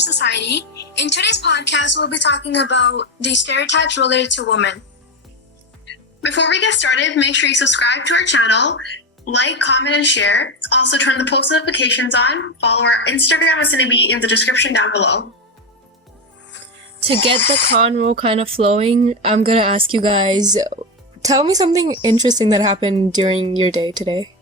society. In today's podcast, we'll be talking about the stereotypes related to women. Before we get started, make sure you subscribe to our channel, like, comment, and share. Also, turn the post notifications on. Follow our Instagram. It's going to be in the description down below. To get the convo kind of flowing, I'm going to ask you guys, tell me something interesting that happened during your day today.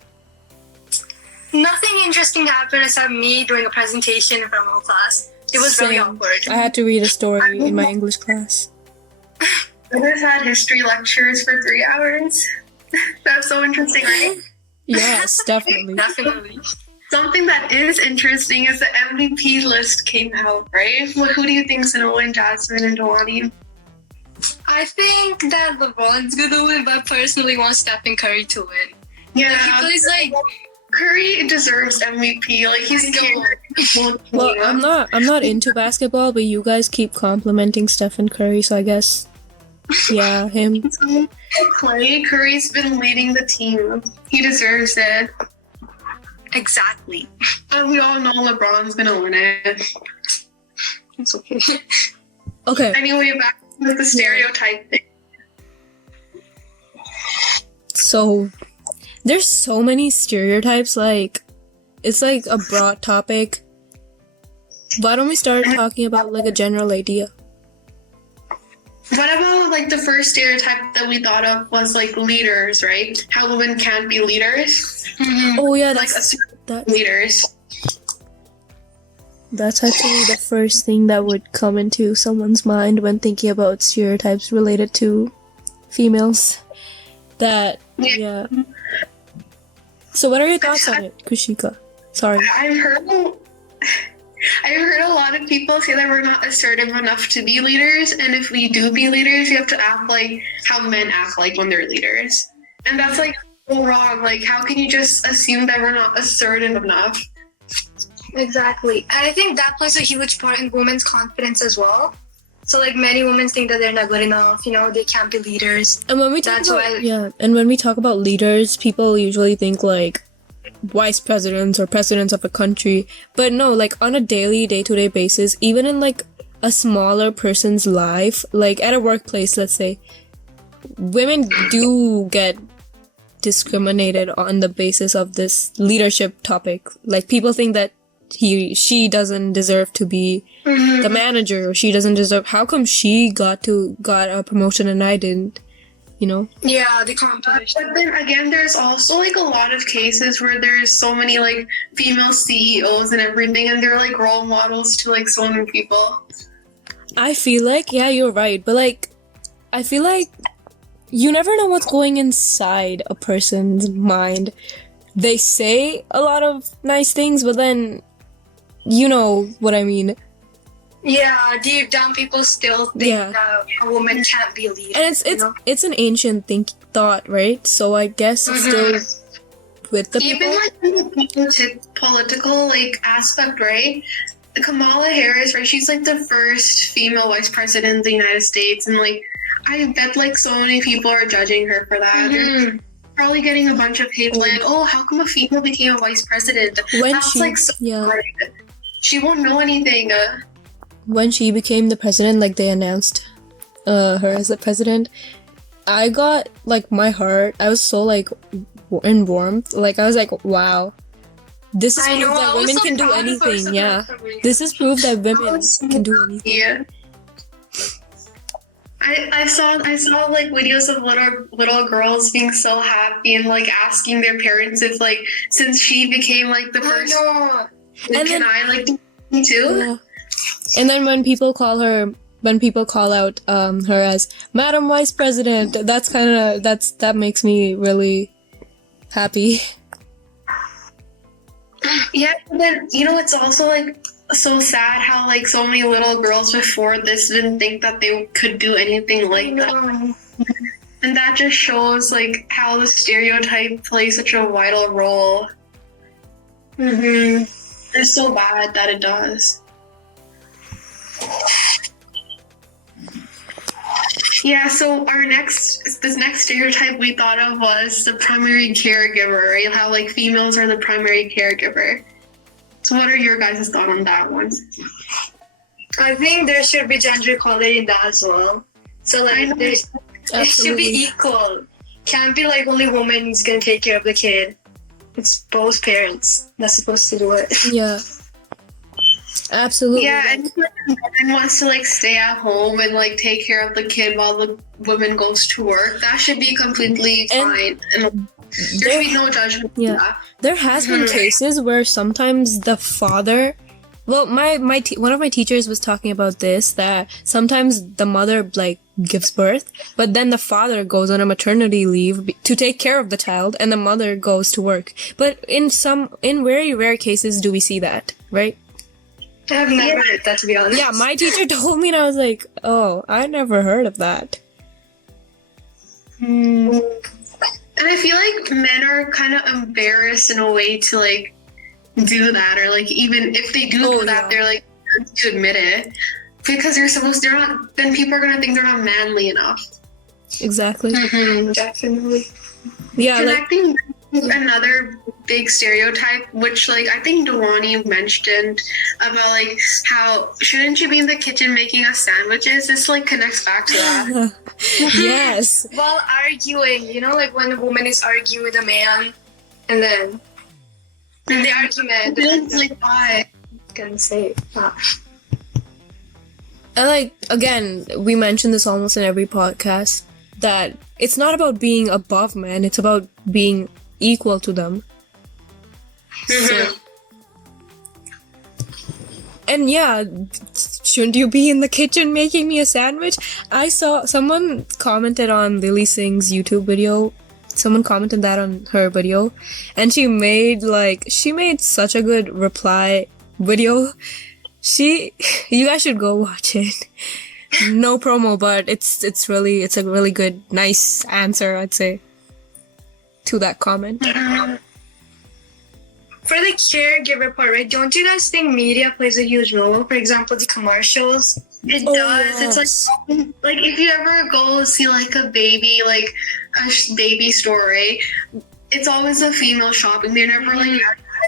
Nothing interesting happened except me doing a presentation in front of a class. It was really awkward. I had to read a story in my English class. I just had history lectures for 3 hours. That's so interesting, right? Yes, definitely. Definitely. Something that is interesting is the MVP list came out, right? Who do you think's gonna win, Jasmine and Dewani? I think that LeBron's gonna win, but I personally want Stephen Curry to win. Yeah, he plays like Curry deserves MVP. Like he's carrying. Well, I'm not into basketball, but you guys keep complimenting Stephen Curry, so I guess, yeah, him. Clay Curry's been leading the team. He deserves it. Exactly. And we all know LeBron's gonna win it. It's okay. Okay. Anyway, back to the stereotype thing. So, there's so many stereotypes, like, it's like a broad topic. Why don't we start talking about, like, a general idea? What about, like, the first stereotype that we thought of was, like, leaders, right? How women can't be leaders. Mm-hmm. Oh, yeah, Like, that's leaders. That's actually the first thing that would come into someone's mind when thinking about stereotypes related to females. That, yeah. So what are your thoughts on it, Kushika? Sorry. I've heard a lot of people say that we're not assertive enough to be leaders, and if we do be leaders, we have to act like how men act like when they're leaders. And that's, like, so wrong. Like, how can you just assume that we're not assertive enough? Exactly. And I think that plays a huge part in women's confidence as well. So, like, many women think that they're not good enough, they can't be leaders. And when we talk and when we talk about leaders, people usually think, like, vice presidents or presidents of a country. But no, like, on a daily, day-to-day basis, even in, like, a smaller person's life, like, at a workplace, let's say, women do get discriminated on the basis of this leadership topic. Like, people think that she doesn't deserve to be the manager, or she doesn't deserve. How come she got a promotion and I didn't? Yeah, the competition. But then again, there's also, like, a lot of cases where there's so many, like, female CEOs and everything, and they're, like, role models to, like, so many people. I feel like, yeah, you're right, but, like, I feel like you never know what's going inside a person's mind. They say a lot of nice things, but then, you know what I mean. Yeah, deep down, people still think that a woman can't be a leader. And it's an ancient thought, right? So I guess it's still with the people. Even, like, in the political, like, aspect, right? Kamala Harris, right? She's, like, the first female vice president of the United States, and, like, I bet, like, so many people are judging her for that. They're probably getting a bunch of hate, like, oh, how come a female became a vice president? That's so hard. She won't know anything. When she became the president, like, they announced her as the president, I got, like, my heart, I was so, like, in warmth. Like, I was like, wow. This is proof that women can do anything, yeah. This is proof that women can do anything. Yeah. I saw like videos of little girls being so happy and, like, asking their parents if, like, since she became, like, the first, can I, like, do it too? Yeah. And then when people call out her as Madam Vice President, that makes me really happy. Yeah, but then, it's also, like, so sad how, like, so many little girls before this didn't think that they could do anything like that. And that just shows, like, how the stereotype plays such a vital role. It's so bad that it does. Yeah, so this next stereotype we thought of was the primary caregiver, right? How, like, females are the primary caregiver. So what are your guys' thoughts on that one? I think there should be gender equality in that as well. So like there's it should be Absolutely. equal. Can't be like only woman's gonna take care of the kid. It's both parents that's supposed to do it. Yeah. Absolutely. Yeah, and if like, the man wants to like stay at home and like take care of the kid while the woman goes to work, that should be completely And fine. And there there, should be no judgment. Yeah. For that. there has been cases where sometimes the father, well, one of my teachers was talking about this, that sometimes the mother like gives birth, but then the father goes on a maternity leave to take care of the child, and the mother goes to work. But in very rare cases do we see that, right? I've never heard that, to be honest. Yeah, my teacher told me, and I was like, oh, I never heard of that. And I feel like men are kind of embarrassed in a way to like do that, or like even if they do that, yeah. they're like to admit it because they're not. Then people are gonna think they're not manly enough. Exactly. Definitely. Yeah, And like I think another big stereotype, which like I think Dewani mentioned about like how shouldn't you be in the kitchen making us sandwiches? This like connects back to that. yes. While arguing, you know, like when a woman is arguing with a man, and then in the argument, It's like why? gonna say, And like, again, we mention this almost in every podcast, that it's not about being above men, it's about being equal to them. So, and yeah, shouldn't you be in the kitchen making me a sandwich? I saw someone commented on Lily Singh's YouTube video. Someone commented that on her video, and she made such a good reply video. You guys should go watch it. No promo, but it's a really good, nice answer, I'd say, to that comment. for the caregiver part, right? Don't you guys think media plays a huge role? For example, the commercials. It Oh, does. yes. It's like if you ever go see like a baby, like a baby store, right? It's always a female shopping. They're never like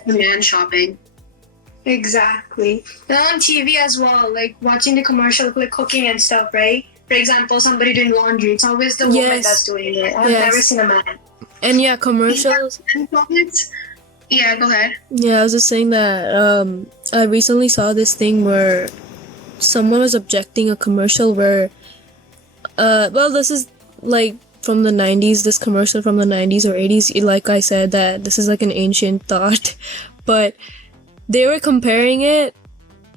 a man shopping. Exactly. And on TV as well, like watching the commercial, like cooking and stuff, right? For example, somebody doing laundry. It's always the woman Yes. that's doing it. I've Yes. never seen a man. And yeah, commercials. Yeah, go ahead. Yeah, I was just saying that I recently saw this thing where someone was objecting a commercial where well, this is like from the 90s, this commercial from the 90s or 80s. Like I said, that this is like an ancient thought, but they were comparing it,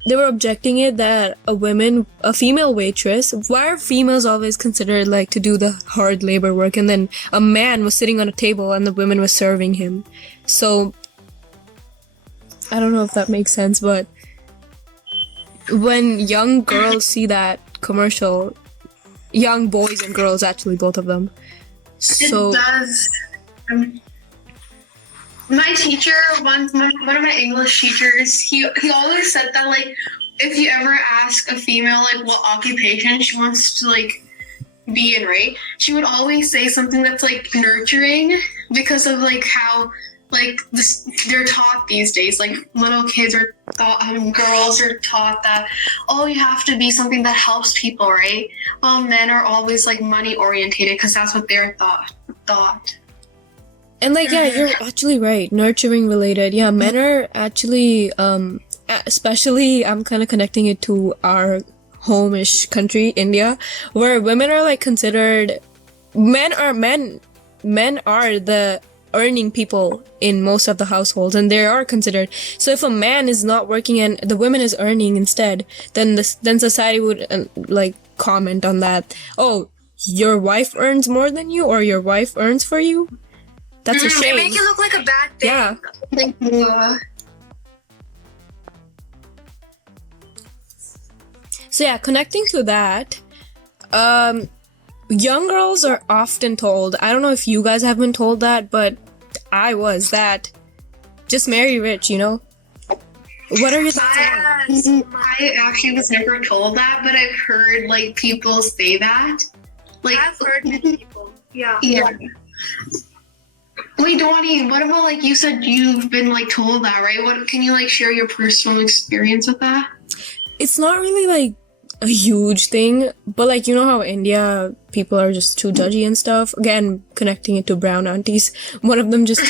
they were objecting it that a female waitress, why are females always considered like to do the hard labor work, and then a man was sitting on a table and the women was serving him. So I don't know if that makes sense, but when young girls see that commercial, young boys and girls, actually both of them, so It does. My teacher, one of my English teachers, he always said that like if you ever ask a female like what occupation she wants to like be in, right? She would always say something that's like nurturing because of like how like they're taught these days. Like little kids are taught, girls are taught that you have to be something that helps people, right? While men are always like money orientated because that's what they're thought. and like, yeah, you're actually right, nurturing related. Yeah, men are actually especially, I'm kind of connecting it to our home-ish country, India, where women are like considered, men are the earning people in most of the households, and they are considered. So if a man is not working and the woman is earning instead, then society would like comment on that. Oh, your wife earns more than you, or your wife earns for you. That's a They shame. make it look like a bad thing. Yeah. Yeah. So yeah, connecting to that, young girls are often told, I don't know if you guys have been told that, but I was, that just marry rich, you know? What are your thoughts on that? Yes. I actually was never told that, but I've heard like people say that. Like I've heard many people. Yeah. Yeah. Wait, Dewani, what about like you said you've been like told that, right? What can you like share your personal experience with that? it's not really like a huge thing, but like, you know how India people are just too judgy and stuff. Again, connecting it to brown aunties. One of them just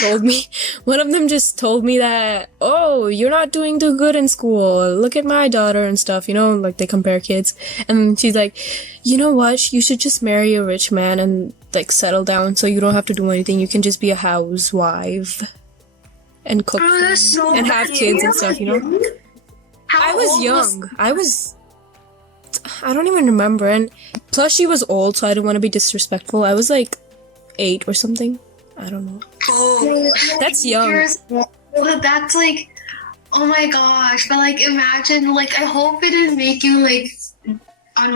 told me that, oh, you're not doing too good in school. Look at my daughter and stuff, you know, like they compare kids. And she's like, you know what? You should just marry a rich man and like settle down so you don't have to do anything. You can just be a housewife and cook food and have kids and stuff, you know? I was young. I don't even remember, and plus she was old, so I didn't want to be disrespectful. I was like 8 or something. I don't know. Oh, that's young. Well, that's like, oh my gosh! But like, imagine, like, I hope it didn't make you like, I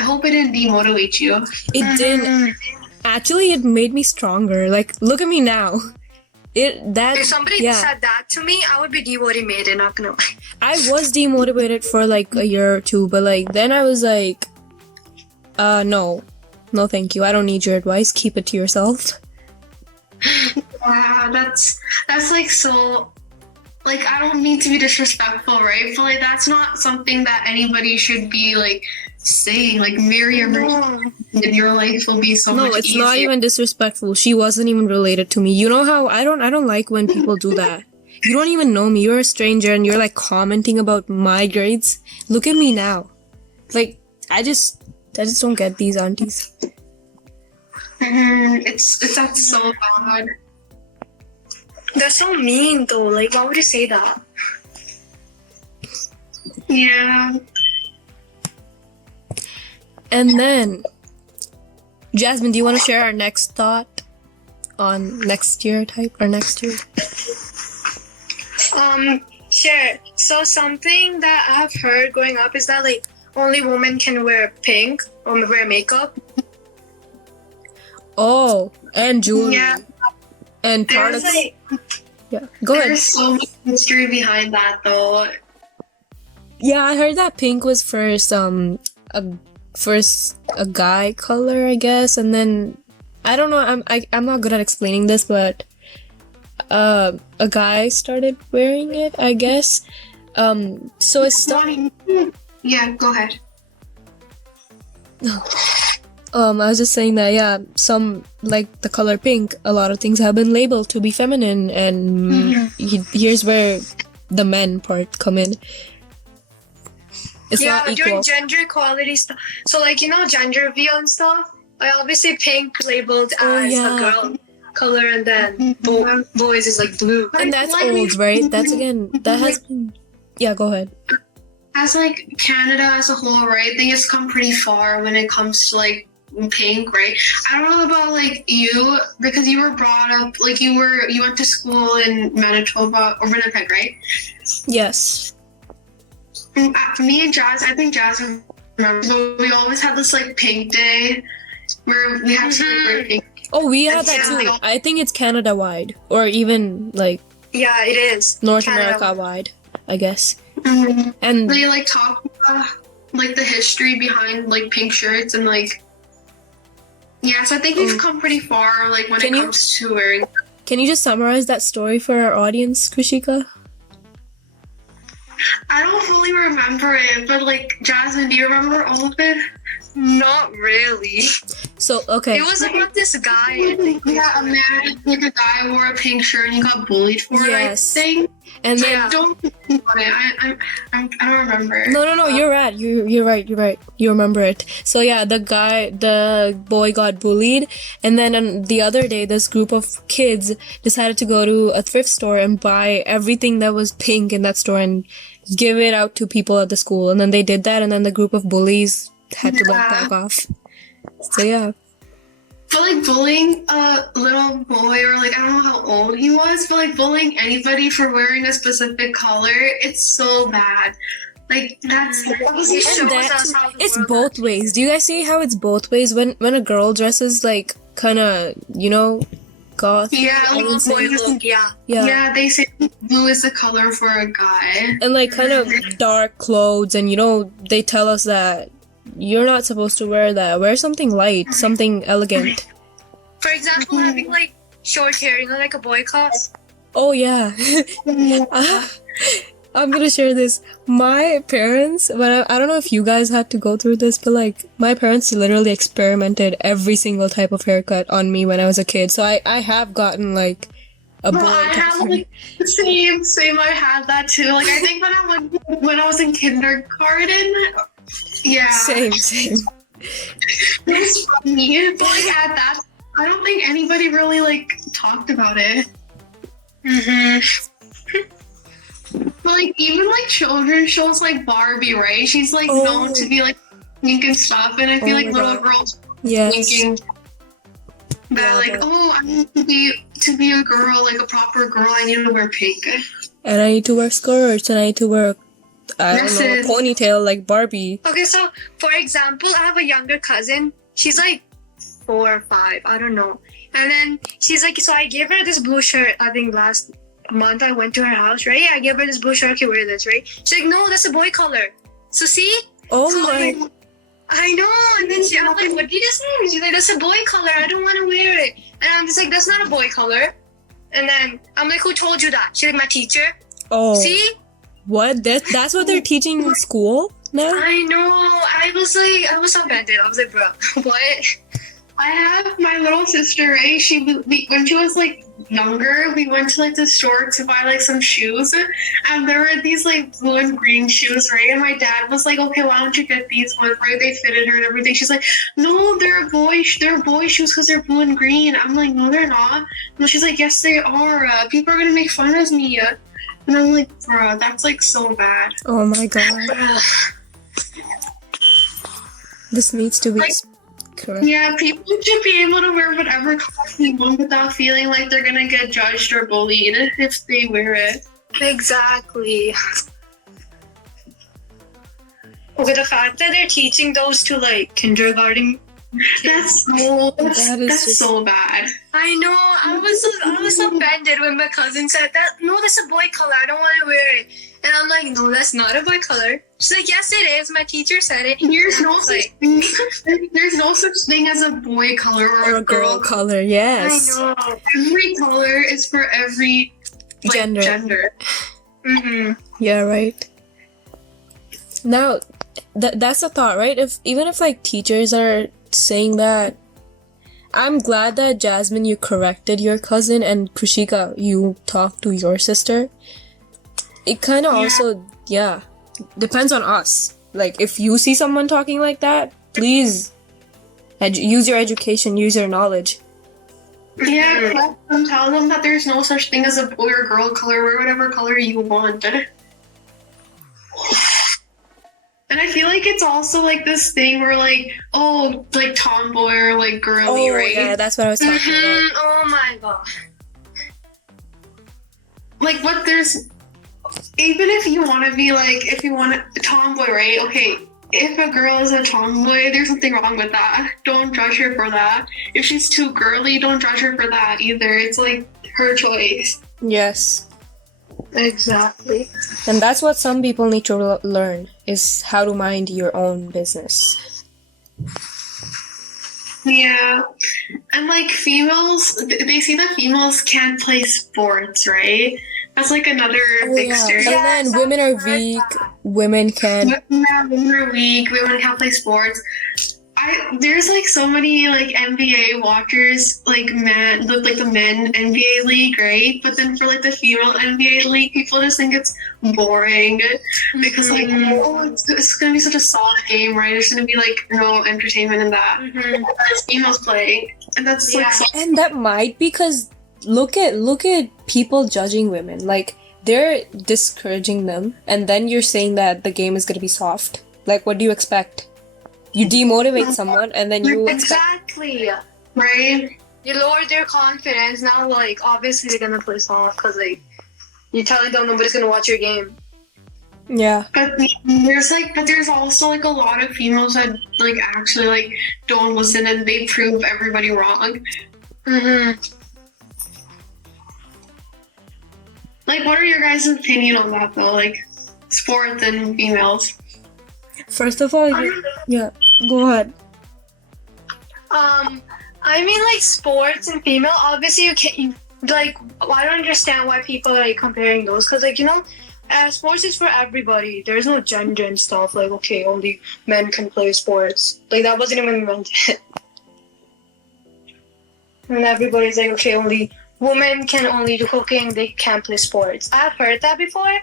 hope it didn't demotivate you. It didn't. Actually, it made me stronger. Like, look at me now. If somebody said that to me, I would be demotivated, not gonna lie. I was demotivated for like a year or two, but like then I was like, no thank you, I don't need your advice, keep it to yourself. Wow, that's like so, like, I don't mean to be disrespectful, right? But like, that's not something that anybody should be like saying, like, marry a rich man and your life will be so much easier. No, it's not even disrespectful. She wasn't even related to me. You know how I don't like when people do that. You don't even know me. You're a stranger and you're like commenting about my grades. Look at me now. Like, I just don't get these aunties. That's so bad. They're so mean though. Like, why would you say that? Yeah. And then, Jasmine, do you want to share our next thought on next stereotype or next year? Sure. So something that I've heard growing up is that like only women can wear pink or wear makeup. Oh, and jewelry. Yeah. And products. Yeah, go ahead. There's so much history behind that though. Yeah, I heard that pink was first a guy color, I guess, and then I don't know. I'm not good at explaining this, but a guy started wearing it, I guess. So it's Yeah, go ahead. I was just saying that, yeah, some, like the color pink, a lot of things have been labeled to be feminine, and here's where the men part come in. It's not equal. During gender equality stuff. So, like, you know, gender reveal and stuff. I obviously pink labeled as a girl color, and then boys is like blue. And that's old, right? That's that has been. Yeah, go ahead. As like Canada as a whole, right? They just come pretty far when it comes to like pink, right? I don't know about like you, because you were brought up like you went to school in Manitoba or Winnipeg, right? Yes. Me and Jazz, I think Jazz remembers, but we always had this like pink day where we had to like wear pink. Oh, we had that too. I think it's Canada wide, or even like it is North America wide, I guess. And they like talk about like the history behind like pink shirts and like so I think we've come pretty far like when it comes to wearing. Can you just summarize that story for our audience, Krishika? I don't fully remember it, but like, Jasmine, do you remember all of it? Not really. So, okay. It was about this guy. Yeah, a man, like a guy wore a pink shirt and he got bullied for it, I think. And then, I don't think about it. I don't remember. No, you're right. You're right. You remember it. So yeah, the boy got bullied, and then on the other day, this group of kids decided to go to a thrift store and buy everything that was pink in that store and give it out to people at the school. And then they did that, and then the group of bullies had to like back off. So yeah. But like bullying a little boy, or like I don't know how old he was, but like bullying anybody for wearing a specific color, it's so bad. Like that's obviously shows us how it's both ways. Do you guys see how it's both ways? When a girl dresses like kind of, you know, goth. Yeah, yeah. They say blue is the color for a guy, and like kind of dark clothes, and you know they tell us that you're not supposed to wear that. Wear something light, something elegant. For example, having like short hair, you know, like a boy cut. Oh yeah. I'm gonna share this. My parents, but I don't know if you guys had to go through this, but like my parents literally experimented every single type of haircut on me when I was a kid. So I have gotten like a boy. Well, I have like same. I had that too. Like I think when I was in kindergarten, yeah, Same. it's funny. But like at that, I don't think anybody really like talked about it. But like even like children's shows like Barbie, right? She's like known to be like pink and stuff, and I feel like little girls thinking that like, oh, I need to be a girl, like a proper girl. I need to wear pink, and I need to wear skirts, and I need to wear I don't know, a ponytail like Barbie. Okay, so for example, I have a younger cousin. She's like 4 or 5, I don't know. And then she's like, so I gave her this blue shirt. I think last month I went to her house, right? I gave her this blue shirt. Okay, wear this, right? She's like, no, that's a boy color. So see? Oh so my! I know. And then I'm like, what did you say? She's like, that's a boy color. I don't want to wear it. And I'm just like, that's not a boy color. And then I'm like, who told you that? She's like, my teacher. Oh, see? What? That's what they're teaching in school now? I know. I was offended. I was like, bro, what? I have my little sister, right? When she was like younger, we went to like the store to buy like some shoes, and there were these like blue and green shoes, right? And my dad was like, okay, why don't you get these ones, right? They fitted her and everything. She's like, no, they're boy shoes because they're blue and green. I'm like, no, they're not. And she's like, yes, they are. People are gonna make fun of me. And I'm like, bruh, that's like so bad. Oh my god. This needs to be correct. Yeah, people should be able to wear whatever clothes they want without feeling like they're gonna get judged or bullied if they wear it. Exactly. Okay, the fact that they're teaching those to like kindergarten. That's so bad. I know. I was offended when my cousin said that. No, that's a boy color. I don't want to wear it. And I'm like, no, that's not a boy color. She's like, yes, it is. My teacher said it. There's no such thing as a boy color or a girl color. Yes. I know. Every color is for every gender. Yeah, right. Now, that's the thought, right? Even if like teachers are saying that, I'm glad that Jasmine, you corrected your cousin, and Krushika, you talked to your sister. It kind of also depends on us. Like if you see someone talking like that, please use your education, use your knowledge. Yeah, tell them that there's no such thing as a boy or girl color. Wear whatever color you want. And I feel like it's also like this thing where like, oh, like tomboy or like girly, right? Yeah, that's what I was talking about. Oh my god. Like what there's, even if you want to be like, if you want a tomboy, right? Okay, if a girl is a tomboy, there's nothing wrong with that. Don't judge her for that. If she's too girly, don't judge her for that either. It's like her choice. Yes. Exactly. And that's what some people need to learn, is how to mind your own business. Yeah. And like females, they see that females can't play sports, right? That's like another big stereotype. And then women are weak, women can... Women are weak, women can't play sports. There's like so many like NBA watchers, like the men NBA league, right? But then for like the female NBA league, people just think it's boring because like, oh, it's gonna be such a soft game, right? There's gonna be like no entertainment in that. There's females playing, and that's like. And that might be because look at people judging women, like they're discouraging them, and then you're saying that the game is gonna be soft. Like, what do you expect? You demotivate someone, and then you exactly right. You lower their confidence. Now, like obviously they're gonna play soft because like you're telling them nobody's gonna watch your game. Yeah. But there's also like a lot of females that like actually like don't listen and they prove everybody wrong. Like, what are your guys' opinion on that though? Like, sports and females. First of all, go ahead. I mean, like sports and female. Obviously, you can't. Like, I don't understand why people are like comparing those because, like, you know, Sports is for everybody. There's no gender and stuff. Like, okay, only men can play sports. Like, that wasn't even invented. And everybody's like, okay, only women can only do cooking. They can't play sports. I've heard that before.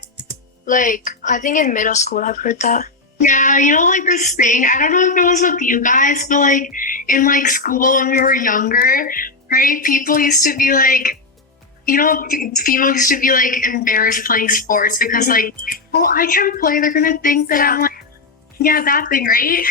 Like, I think in middle school I've heard that. Yeah, you know, like this thing, I don't know if it was with you guys, but like in like school when we were younger, right? People used to be like, you know, females used to be like embarrassed playing sports because like, oh, I can't play. They're gonna think that I'm like, yeah, that thing, right?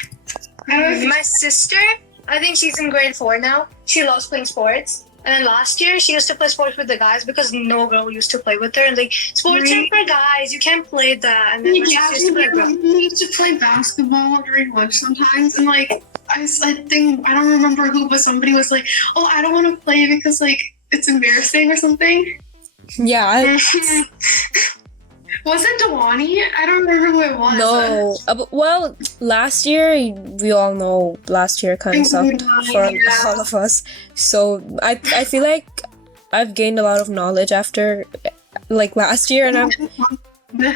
My sister, I think she's in grade 4 now. She loves playing sports. And then last year, she used to play sports with the guys because no girl used to play with her. And like, sports are for guys. You can't play that. And then Yeah, we used to play basketball during lunch sometimes, and like I think I don't remember who, but somebody was like, "Oh, I don't want to play because like it's embarrassing or something." Yeah, Was it Dewani? I don't remember who it was. no. Well, last year, we all know last year kind of sucked for all of us. So I feel like I've gained a lot of knowledge after like last year, and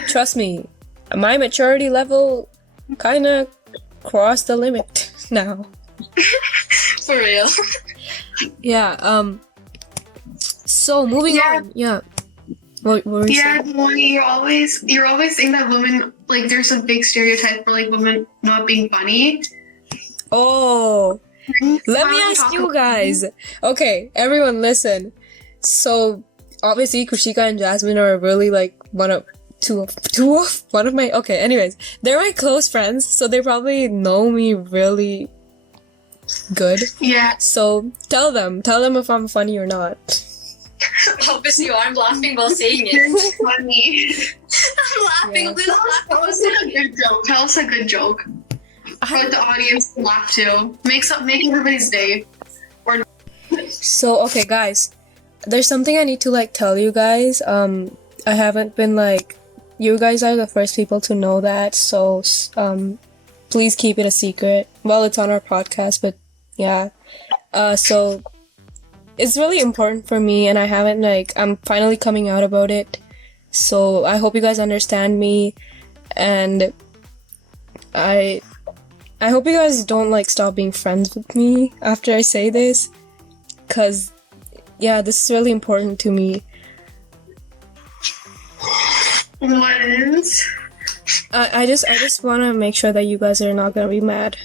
trust me, my maturity level kind of crossed the limit now. For real. Yeah. So moving on. Yeah. What were you saying? Dewani, you're always saying that women, like there's a big stereotype for like women not being funny. Oh, let me ask you guys. Okay, everyone, listen. So obviously, Kushika and Jasmine are really like one of my. Okay, anyways, they're my close friends, so they probably know me really good. Yeah. So tell them if I'm funny or not. Obviously, I'm laughing while saying it. It's funny. I'm laughing. Yeah. Tell us like a good joke. Tell us a good joke. For like the audience to laugh too. Make everybody's day. So okay, guys, there's something I need to like tell you guys. I haven't been like, you guys are the first people to know that, so please keep it a secret. Well, it's on our podcast, but yeah. So it's really important for me, and I haven't like, I'm finally coming out about it. So I hope you guys understand me, and I hope you guys don't like stop being friends with me after I say this, cause yeah, this is really important to me. What is? I just want to make sure that you guys are not gonna be mad.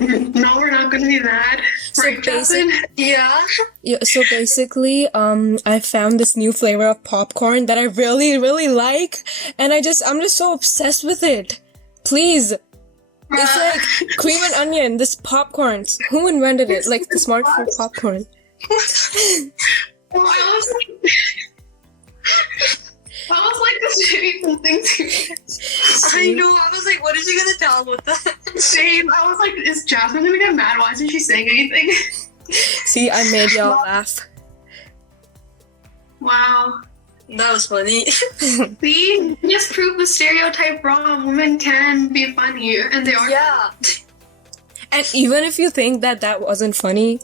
No, we're not gonna be mad. Right, Jasmine? Yeah. Yeah, so basically, I found this new flavor of popcorn that I really, really like, and I'm just so obsessed with it. Please, it's like cream and onion. This popcorn. Who invented it? Like the smart food popcorn. Well, I was like, this should be something to I know. I was like, what is she gonna tell about that? Same. I was like, is Jasmine gonna get mad? Why isn't she saying anything? See, I made y'all laugh. Wow. That was funny. See? You just proved the stereotype wrong. Women can be funny, and they are. Yeah. And even if you think that wasn't funny,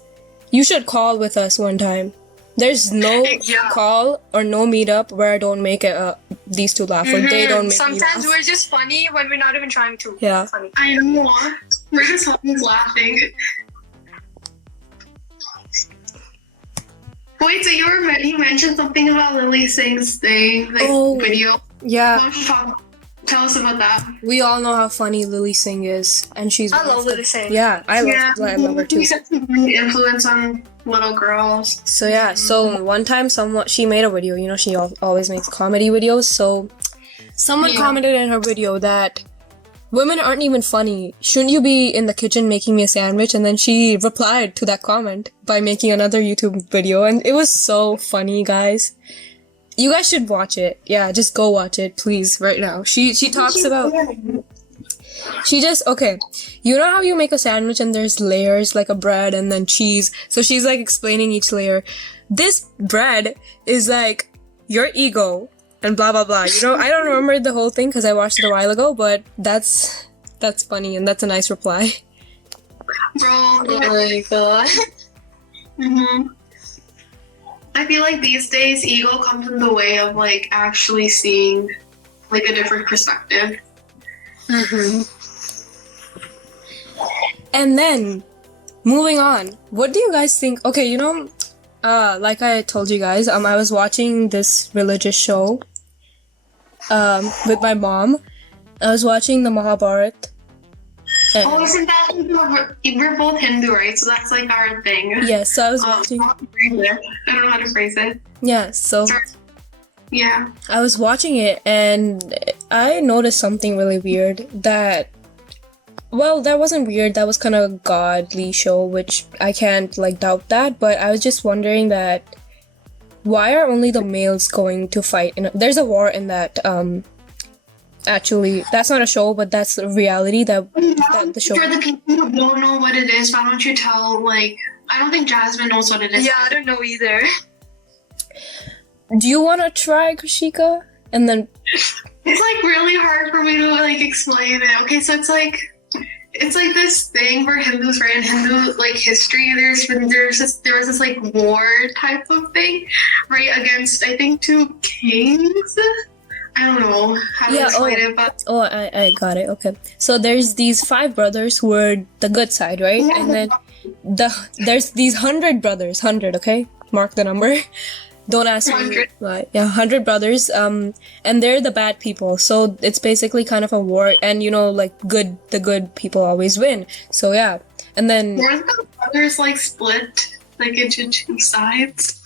you should call with us one time. There's no call or no meetup where I don't make these two laugh, or they don't make me Sometimes laugh. we're just funny when we're not even trying to. Yeah. Funny. I know. We're just always laughing. Wait, so you mentioned something about Lily Singh's thing, like video. Yeah. Why don't you tell us about that? We all know how funny Lily Singh is, and she's. I love Lily Singh. Yeah, I love her too. She's such a big influence on little girls. So yeah, so one time she made a video. You know, she always makes comedy videos. So someone commented in her video that women aren't even funny. Shouldn't you be in the kitchen making me a sandwich? And then she replied to that comment by making another YouTube video, and it was so funny, guys. You guys should watch it. Yeah, just go watch it, please, right now. She talks about... okay, you know how you make a sandwich and there's layers, like a bread and then cheese? So she's like explaining each layer. This bread is like your ego and blah, blah, blah. You know, I don't remember the whole thing because I watched it a while ago, but that's funny and that's a nice reply. Bro, Oh my god. mm-hmm. I feel like these days ego comes in the way of like actually seeing like a different perspective. Mm-hmm. And then, moving on, what do you guys think? Okay, you know, like I told you guys, I was watching this religious show, with my mom. I was watching the Mahabharat. Oh, isn't that we're both Hindu, right? So that's like our thing. Yes, so I was watching. I don't know how to phrase it. Yeah, so Yeah. I was watching it and I noticed something really weird that, well, that wasn't weird, that was kind of a godly show, which I can't like doubt that, but I was just wondering that why are only the males going to fight? There's a war in that, actually, that's not a show, but that's the reality that the show. For the people who don't know what it is, why don't you tell, like, I don't think Jasmine knows what it is. Yeah, I don't know either. Do you want to try, Krishika? And then It's like really hard for me to like explain it. Okay, so it's like this thing for Hindus, right? In Hindu like history, there was this like war type of thing, right? Against I think two kings. I don't know how to explain it, but I got it. Okay, so there's these 5 brothers who are the good side, right? Yeah. And then there's these 100 brothers, 100. Okay, mark the number. Don't ask me 100. why. Yeah, 100 brothers. And they're the bad people. So it's basically kind of a war, and you know, like the good people always win. So yeah, and then weren't the brothers like split like into 2 sides?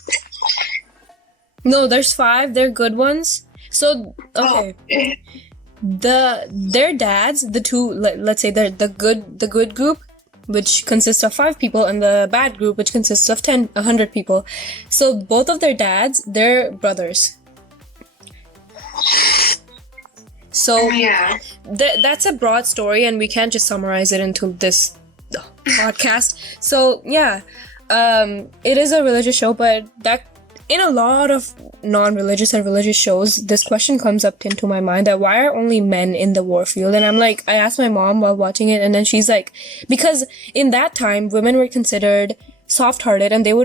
no, there's 5. They're good ones. So okay. Their dads, the two, let's say they're the good group, which consists of 5 people, and the bad group, which consists of 100 people. So both of their dads, they're brothers. So Yeah. that's a broad story, and we can't just summarize it into this podcast. So yeah, it is a religious show, but that in a lot of non-religious and religious shows, this question comes up into my mind that why are only men in the war field? And I'm like, I asked my mom while watching it, and then she's like, because in that time, women were considered soft-hearted, and they're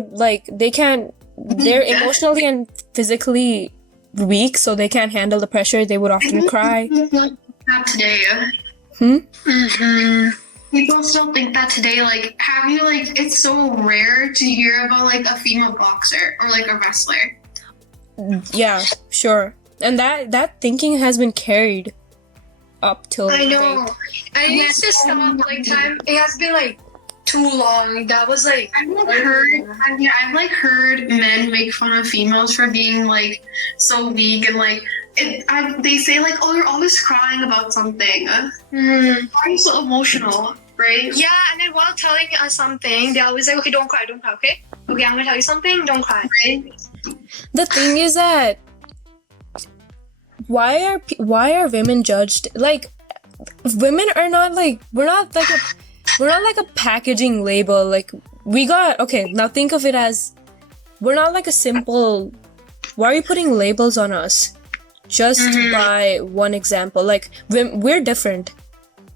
emotionally and physically weak, so they can't handle the pressure. They would often cry. Not today. Mm-hmm. People still think that today. Like, have you like? It's so rare to hear about like a female boxer or like a wrestler. Yeah, sure. And that thinking has been carried up till I know. date. And it needs to stop. Like time. It has been like too long. That was like. I've like heard men make fun of females for being like so weak and like they say like, oh, you're always crying about something. Why are you so emotional, right? Yeah, and then while telling us something, they always like, okay, don't cry, okay? Okay, I'm gonna tell you something, don't cry. Right? The thing is that why are women judged? Like, women are not like we're not like a packaging label. Like, we got okay. Now think of it as we're not like a simple. Why are you putting labels on us? Just by one example, like we're different.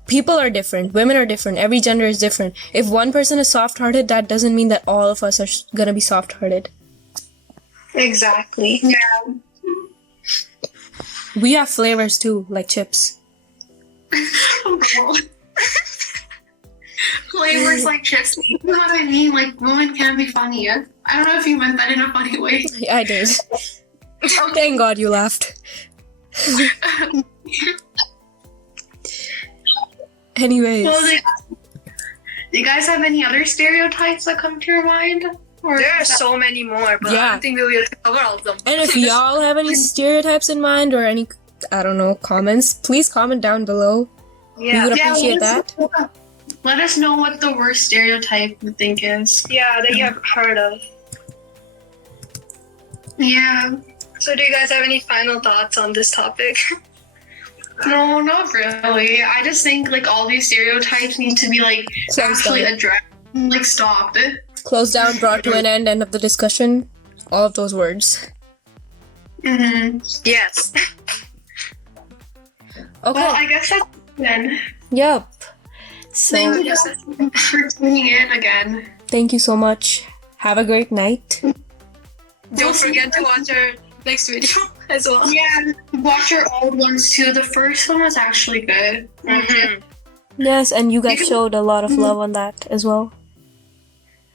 People are different. Women are different. Every gender is different. If one person is soft-hearted, that doesn't mean that all of us are gonna be soft-hearted. Exactly. Yeah. We have flavors too, like chips. Flavors like chips. You know what I mean? Like, women can be funny. I don't know if you meant that in a funny way. I did. Thank God you laughed. Anyways. Well, do you guys have any other stereotypes that come to your mind? Or There are so many more, but I don't think we'll be able to cover all of them. And if y'all have any stereotypes in mind or any, I don't know, comments, please comment down below. We would appreciate that. Let us know what the worst stereotype you think is. Yeah, that you have heard of. Yeah. So do you guys have any final thoughts on this topic? No, not really. I just think like all these stereotypes need to be like actually addressed, like stopped. Closed down, brought to an end of the discussion. All of those words. Yes. Okay. Well, I guess that's then. Yup. So, Thank you for tuning in again. thank you so much. Have a great night. Don't forget to watch our next video as well. Yeah, watch our old ones too. The first one was actually good. Mhm. Yes, and you guys showed a lot of love on that as well.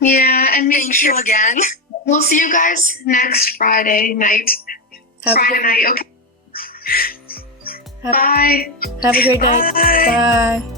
Yeah, and Thank you again. we'll see you guys next Friday night. Have a Friday good- night, okay. Have- Bye. Have a great night. Bye. Bye.